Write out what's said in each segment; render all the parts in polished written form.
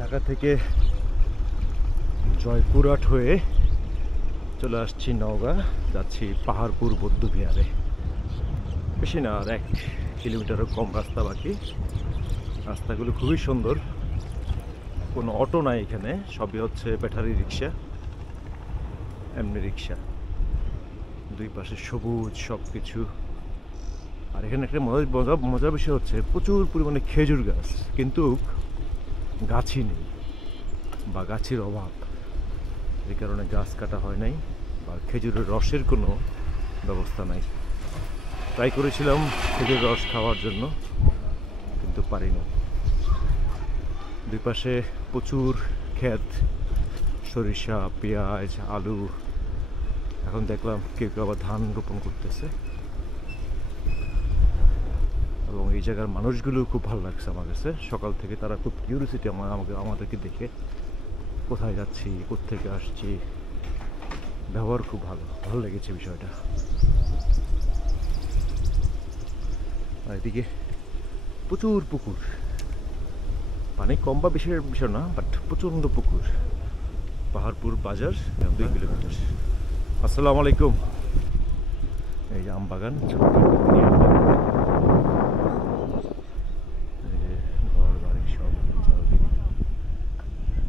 ঢাকা থেকে জয়পুরহাট হয়ে চলে আসছি নওগাঁ, যাচ্ছি পাহাড়পুর বৌদ্ধবিহারে। বেশি না, আর 1 কিলোমিটারও কম রাস্তা বাকি। রাস্তাগুলো খুবই সুন্দর, কোনো অটো নাই এখানে, সবই হচ্ছে ব্যাটারি রিক্সা, এমনি রিক্সা। দুই পাশে সবুজ সব কিছু। আর এখানে একটা মজার বিষয় হচ্ছে প্রচুর পরিমাণে খেজুর গাছ, কিন্তু গাছই নেই বা গাছের অভাব। এই কারণে গাছ কাটা হয় নাই বা খেজুরের রসের কোনো ব্যবস্থা নাই। ট্রাই করেছিলাম খেজুরের রস খাওয়ার জন্য, কিন্তু পারিনি। দুই পাশে প্রচুর ক্ষেত, সরিষা, পেঁয়াজ, আলু। এখন দেখলাম কেউ কেউ আবার ধান রোপণ করতেছে। এবং এই জায়গার মানুষগুলো খুব ভালো লাগছে আমার কাছে। সকাল থেকে তারা খুব কিউরিয়াসিটি আমাদেরকে দেখে, কোথায় যাচ্ছি, কোত্থেকে আসছি। ব্যবহার খুব ভালো লেগেছে বিষয়টা। আর এদিকে প্রচুর পুকুর, পানি কম বা বেশি বিষয় না, বাট প্রচণ্ড পুকুর। পাহাড়পুর বাজার 2 কিলোমিটার। আসসালামু আলাইকুম। এই যে আম বাগান, ঘর বাড়ি সব চারদিকে।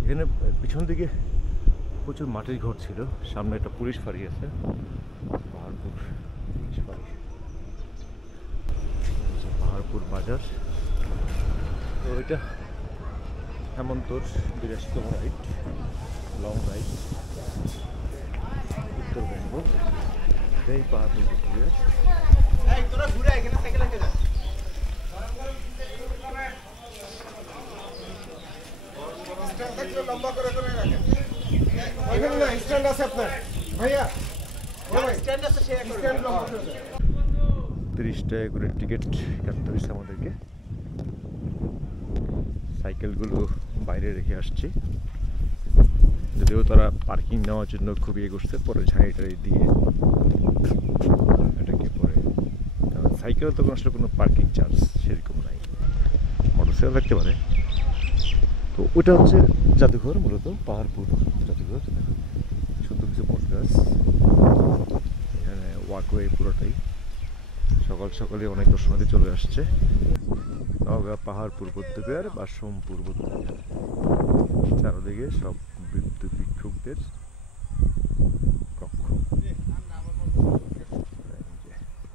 এখানে পিছন দিকে প্রচুর মাটির ঘর ছিল, সামনে একটা পুলিশ ফাঁড়ি আছে, পাহাড়পুর পুলিশ ফাঁড়ি। পাহাড়পুর বাজার। তো এটা হেমন্তর 82তম রাইড, লং রাইড উত্তরবঙ্গ। এই পাহাড়পুর লম্বা করে রাখেন। এখানে না স্ট্যান্ড আছে আপনার ভাইয়া, স্ট্যান্ড আছে, সে স্ট্যান্ড লম্বা করে দেন। 30 টাকা করে টিকিট কাটতে হয়েছে আমাদেরকে। সাইকেলগুলো বাইরে রেখে আসছি, যদিও তারা পার্কিং নেওয়ার জন্য খুবই করছে, পরে ঝাড়ি দিয়ে এটাকে পরে। কারণ সাইকেল তো আসলে কোনো পার্কিং চার্জ সেরকম নাই, মোটরসাইকেল থাকতে পারে। তো ওটা হচ্ছে জাদুঘর, মূলত পাহাড়পুর জাদুঘর। সুন্দর কিছু বট গাছ, এখানে ওয়াকওয়ে পুরোটাই। সকাল সকালে অনেক দর্শনার্থী চলে আসছে। নওগাঁ পাহাড়পুর বৌদ্ধবিহার বা সোমপুর বৌদ্ধবিহার, চারদিকে সব ভিক্ষুকদের কক্ষ,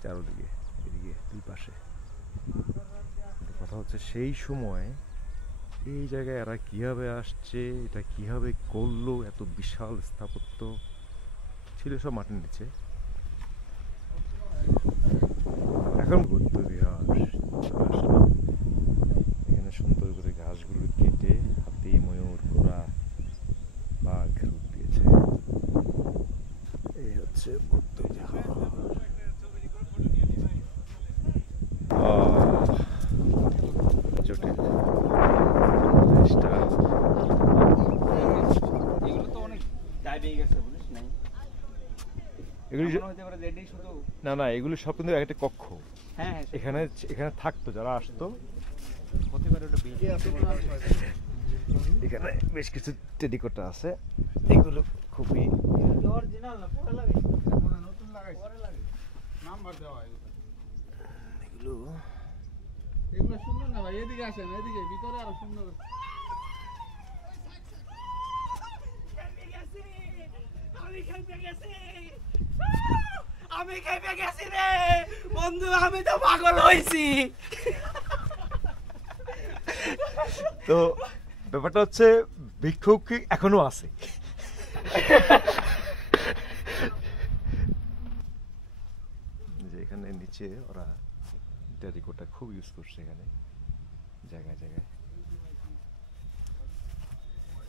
চারদিকে, এদিকে দুই পাশে। কথা হচ্ছে সেই সময় এই জায়গায় এরা কিভাবে আসছে, এটা কিভাবে করলো, এত বিশাল স্থাপত্য ছিল সব মাটির নিচে। এখন বৌদ্ধবিহার এখানে সুন্দর করে ঘাসগুলো কেটে হাতি, ময়ূর, ঘোড়া, বাঘ রূপ দিয়েছে। এই হচ্ছে বৌদ্ধবিহার। জটিল জিনিসটা। না, এগুলো সব কিন্তু একটা কক্ষ। এখানে থাকতো যারা আসতো। এখানে বেশ কিছু টেডিকোটা আছে, এগুলো খুবই এগুলো সুন্দর না ভাই, এদিকে আসেন, এদিকে ভিতরে আরো সুন্দর। আমি খেপে গেছি রে বন্ধু, আমি তো পাগল হয়েছি। তো ব্যাপারটা হচ্ছে ভিক্ষুক এখনো আছে। যে এখানে নিচে ওরা টেরিকোটা খুব ইউজ করছে এখানে জায়গায় জায়গায়।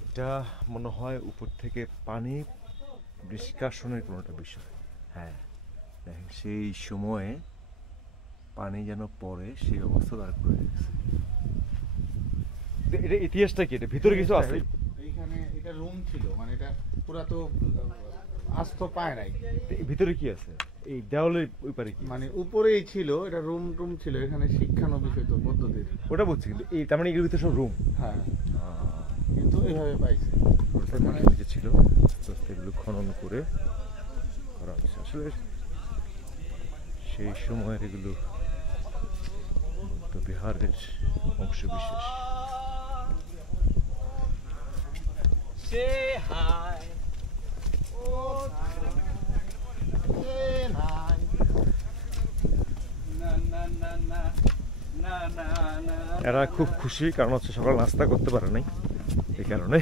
এটা মনে হয় উপর থেকে পানি নিষ্কাশনের কোনো একটা বিষয়। হ্যাঁ, দেখেন সেই সময়ে পানি যেন পড়ে সেই অবস্থা দাঁড় করে গেছে। এটা ইতিহাসটা কি? এটা ভিতরে কিছু আছে? এইখানে এটা রুম ছিল, মানে এটা পুরা তো আস্ত পায় নাই। ভিতরে কি আছে? এই দেওয়ালের ওই পারে কি? মানে উপরেই ছিল, এটা রুম ছিল, এখানে শিক্ষানবিশ হতো বৌদ্ধদের। ওটা বুঝছি, কিন্তু এই তার মানে এগুলোর ভিতরে সব রুম। হ্যাঁ, ওইভাবে পাইছে। মাটির নিচে ছিল, আস্তে আস্তে এগুলো খনন করে করা হয়েছে। আসলে সেই সময়ের এগুলো বৌদ্ধবিহারের অংশ বিশেষ। Say hi. Na na na na na na na. এরা খুব খুশি, কারণ হচ্ছে সকাল নাস্তা করতে পারে নাই, এই কারণে